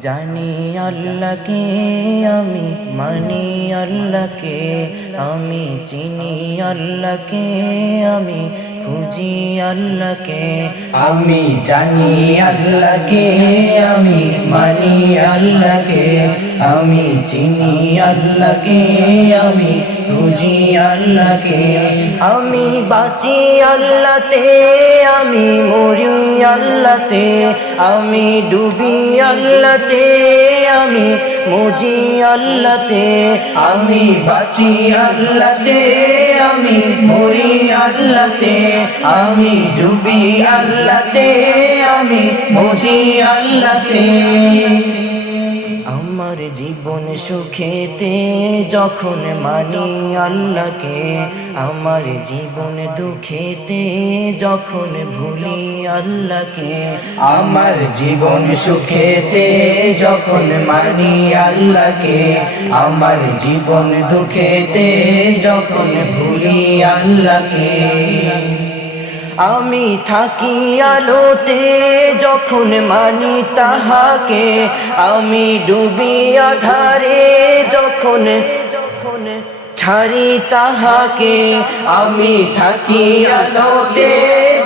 জানি আল্লাহকে আমি মানি আল্লাহকে আমি চিনি আল্লাহকে আমি খুঁজি আল্লাহকে। আমি জানি আল্লাহকে, আমি মানি আল্লাহকে। আমি চিনি আল্লাহকে, আমি খুঁজি আল্লাহকে। আমি বাঁচি আল্লাহতে, আমি মরি আল্লাহতে। আমি ডুবি আল্লাহতে, আমি মুজি আল্লাতে আমি বাঁচি আল্লাতে আমি মরি আল্লাতে আমি ডুবি আল্লাতে আমি মুজি আল্লাহতে আমার জীবন সুখেতে, যখন মানি আল্লাহকে, আমার জীবন দুঃখেতে, যখন ভুলি আল্লাহকে, আমার জীবন সুখেতে, যখন মানি আল্লাহকে, আমার জীবন দুঃখেতে, যখন ভুলি আল্লাহকে। আমি থাকি আলোতে যখন মানি তাহাকে আমি ডুবি আধারে যখন যখন ছাড়ি তাহাকে, আমি থাকি আলোতে,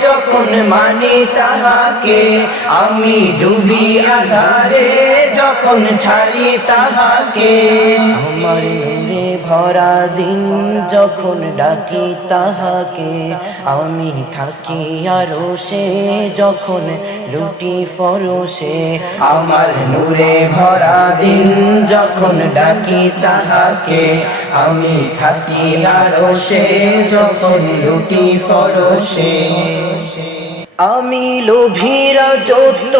যখন মানি তাহাকে, আমি ডুবি আধারে, যখন ছাড়ি তাহাকে। আমার নূরে ভরা দিন যখন ডাকি তাহাকে, আমি থাকি আরও সে যখন লুটি ফরসে। আমার নূরে ভরা দিন যখন ডাকি তাহাকে আমি থাকি সে যখন লুটি ফরসে। আমি লোভীরা যত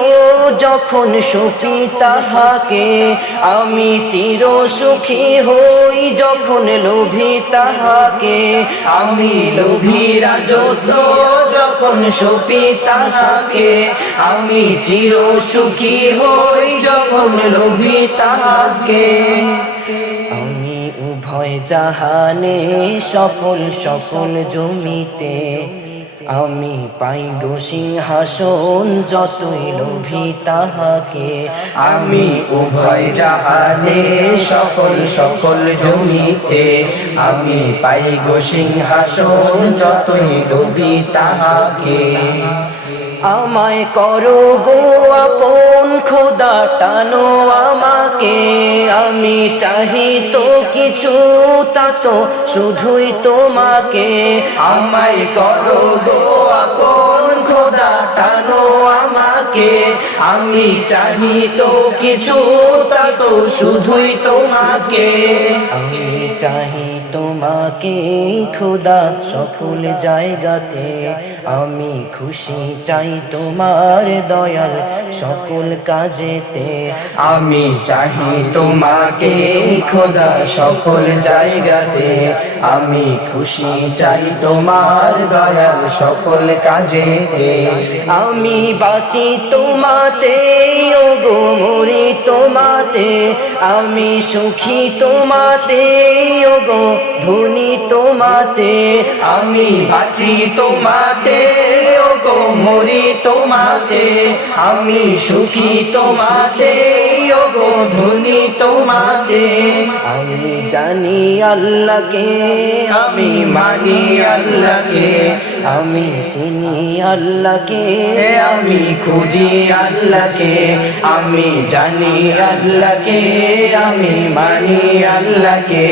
যখন সুপি তাহাকে, আমি চির সুখী হই যখন লোভী তাহাকে। আমি লোভীরা যত যখন সুপি তাহাকে, আমি চির সুখী হই যখন লোভী তাহাকে। উভয় জাহানে সফল সফল জমিতে। আমি পাই গো সিংহাসন, যতই লোভী তাহাকে। আমি উভয় জাহানে সকল সকল জমিতে। আমি পাই গো সিংহাসন, যতই লোভী তাহাকে। আমায় করো গো আপন খোদা, টানো আমাকে। আমি চাহি তো কিছু, তা তো শুধুই তোমাকে। আমায় করো গো আপন খোদা, টানো আমাকে। আমি চাহি তো কিছু, তা তো শুধুই তোমাকে। আমি চাহি তোমাকে, খোদা, সকল জায়গাতে। আমি খুশি চাই তোমার দয়াল সকল কাজেতে। আমি চাহি তোমাকে খোদা সকল জায়গাতে। আমি খুশি চাই তোমার দয়াল সকল কাজেতে। আমি বাঁচি তোমাতে ও গো মরি তোমাতে। আমি সুখী তোমাতে ও গো ধনী তোমাতে। আমি বাঁচি তোমাতে ও গো মরি তোমাতে, আমি সুখী তোমাতে ও গো ধনী তোমাতে। আমি জানি আল্লাহকে, আমি মানি আল্লাহকে আমি চিনি আল্লাহকে আমি খুঁজি আল্লাহকে, আমি জানি আল্লাহকে, আমি মানি আল্লাহকে,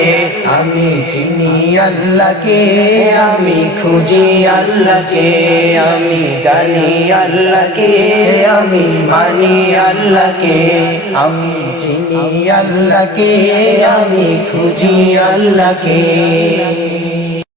আমি চিনি আল্লাহকে, আমি খুঁজি আল্লাহকে, আমি জানি আল্লাহকে, আমি মানি আল্লাহকে, আমি চিনি আল্লাহকে, আমি খুঁজি আল্লাহকে।